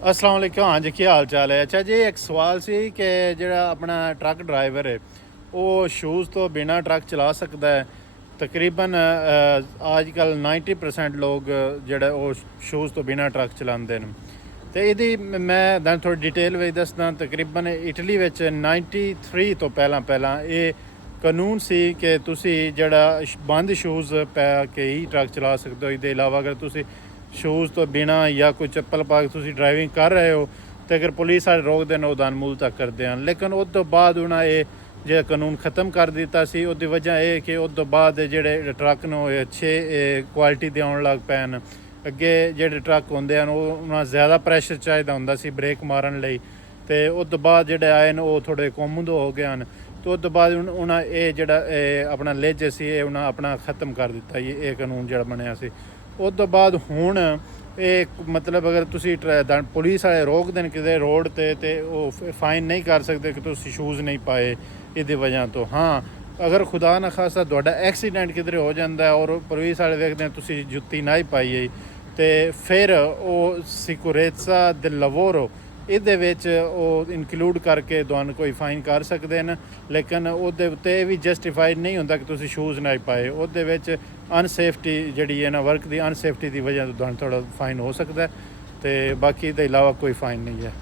अस्सलाम वालेकुम। हाँ जी, क्या हाल चाल है। अच्छा जी, एक सवाल सी कि ਜਿਹੜਾ ਆਪਣਾ ਟਰੱਕ ਡਰਾਈਵਰ ਹੈ ਉਹ ਸ਼ੂਜ਼ ਤੋਂ ਬਿਨਾ ਟਰੱਕ ਚਲਾ ਸਕਦਾ ਹੈ। ਤਕਰੀਬਨ ਅੱਜ ਕੱਲ੍ਹ 90% ਲੋਕ ਜਿਹੜਾ ਉਹ ਸ਼ੂਜ਼ ਤੋਂ ਬਿਨਾ ਟਰੱਕ ਚਲਾਉਂਦੇ ਨੇ। ਅਤੇ ਇਹਦੀ ਮੈਂ ਤੁਹਾਨੂੰ ਥੋੜ੍ਹੀ ਡਿਟੇਲ ਵਿੱਚ ਦੱਸਦਾ। ਤਕਰੀਬਨ ਇਟਲੀ ਵਿੱਚ 93 ਤੋਂ ਪਹਿਲਾਂ ਇਹ ਕਾਨੂੰਨ ਸੀ ਕਿ ਤੁਸੀਂ ਜਿਹੜਾ ਬੰਦ ਸ਼ੂਜ਼ ਪਾ ਕੇ ਹੀ ਟਰੱਕ ਚਲਾ ਸਕਦੇ ਹੋ। ਇਹਦੇ ਇਲਾਵਾ ਅਗਰ ਤੁਸੀਂ ਸ਼ੂਜ਼ ਤੋਂ ਬਿਨਾ ਜਾਂ ਕੋਈ ਚੱਪਲ ਪਾ ਕੇ ਤੁਸੀਂ ਡਰਾਈਵਿੰਗ ਕਰ ਰਹੇ ਹੋ ਤੇ ਅਗਰ ਪੁਲਿਸ ਵਾਲੇ ਰੋਕਦੇ ਨੇ ਉਹਦਾ ਅਨਮੂਲ ਤੱਕ ਕਰਦੇ ਹਨ। ਲੇਕਿਨ ਉਸ ਤੋਂ ਬਾਅਦ ਉਹਨਾਂ ਇਹ ਜਿਹੜਾ ਕਾਨੂੰਨ ਖ਼ਤਮ ਕਰ ਦਿੱਤਾ ਸੀ। ਉਹਦੀ ਵਜ੍ਹਾ ਇਹ ਕਿ ਉਸ ਤੋਂ ਬਾਅਦ ਜਿਹੜੇ ਟਰੱਕ ਨੂੰ ਅੱਛੇ ਕੁਆਲਿਟੀ ਦੇ ਆਉਣ ਲੱਗ ਪਏ ਹਨ। ਅੱਗੇ ਜਿਹੜੇ ਟਰੱਕ ਹੁੰਦੇ ਹਨ ਉਹਨਾਂ ਜ਼ਿਆਦਾ ਪ੍ਰੈਸ਼ਰ ਚਾਹੀਦਾ ਹੁੰਦਾ ਸੀ ਬ੍ਰੇਕ ਮਾਰਨ ਲਈ, ਅਤੇ ਉਸ ਤੋਂ ਬਾਅਦ ਜਿਹੜੇ ਆਏ ਨੇ ਉਹ ਥੋੜ੍ਹੇ ਕੋਮੁੰਦ ਹੋ ਗਏ ਹਨ। ਅਤੇ ਉਸ ਤੋਂ ਬਾਅਦ ਉਹਨਾਂ ਇਹ ਜਿਹੜਾ ਆਪਣਾ ਲੇਜੇ ਸੀ ਇਹ ਉਹਨਾਂ ਆਪਣਾ ਖ਼ਤਮ ਕਰ ਦਿੱਤਾ ਇਹ ਕਾਨੂੰਨ ਜਿਹੜਾ ਬਣਿਆ ਸੀ। ਉਸ ਤੋਂ ਬਾਅਦ ਹੁਣ ਇਹ ਮਤਲਬ ਅਗਰ ਤੁਸੀਂ ਪੁਲਿਸ ਵਾਲੇ ਰੋਕਦੇ ਨੇ ਕਿਸੇ ਰੋਡ 'ਤੇ ਉਹ ਫਾਈਨ ਨਹੀਂ ਕਰ ਸਕਦੇ ਕਿ ਤੁਸੀਂ ਸ਼ੂਜ਼ ਨਹੀਂ ਪਾਏ ਇਹਦੀ ਵਜ੍ਹਾ ਤੋਂ। ਹਾਂ, ਅਗਰ ਖੁਦਾ ਨਾ ਖਾਸਾ ਤੁਹਾਡਾ ਐਕਸੀਡੈਂਟ ਕਿਧਰੇ ਹੋ ਜਾਂਦਾ ਔਰ ਪੁਲਿਸ ਵਾਲੇ ਵੇਖਦੇ ਤੁਸੀਂ ਜੁੱਤੀ ਨਾ ਹੀ ਪਾਈ ਹੈ ਅਤੇ ਫਿਰ ਉਹ ਸਿਕੁਰੇਜ਼ਾ del lavoro ਇਹਦੇ ਵਿੱਚ ਉਹ ਇਨਕਲੂਡ ਕਰਕੇ ਤੁਹਾਨੂੰ ਕੋਈ ਫਾਈਨ ਕਰ ਸਕਦੇ ਨੇ। ਲੇਕਿਨ ਉਹਦੇ ਉੱਤੇ ਇਹ ਵੀ ਜਸਟੀਫਾਈਡ ਨਹੀਂ ਹੁੰਦਾ ਕਿ ਤੁਸੀਂ ਸ਼ੂਜ਼ ਨਹੀਂ ਪਾਏ। ਉਹਦੇ ਵਿੱਚ ਅਨਸੇਫਟੀ ਜਿਹੜੀ ਹੈ ਨਾ, ਵਰਕ ਦੀ ਅਨਸੇਫਟੀ ਦੀ ਵਜ੍ਹਾ ਤੋਂ ਤੁਹਾਨੂੰ ਥੋੜ੍ਹਾ ਫਾਈਨ ਹੋ ਸਕਦਾ ਅਤੇ ਬਾਕੀ ਦੇ ਇਲਾਵਾ ਕੋਈ ਫਾਈਨ ਨਹੀਂ ਹੈ।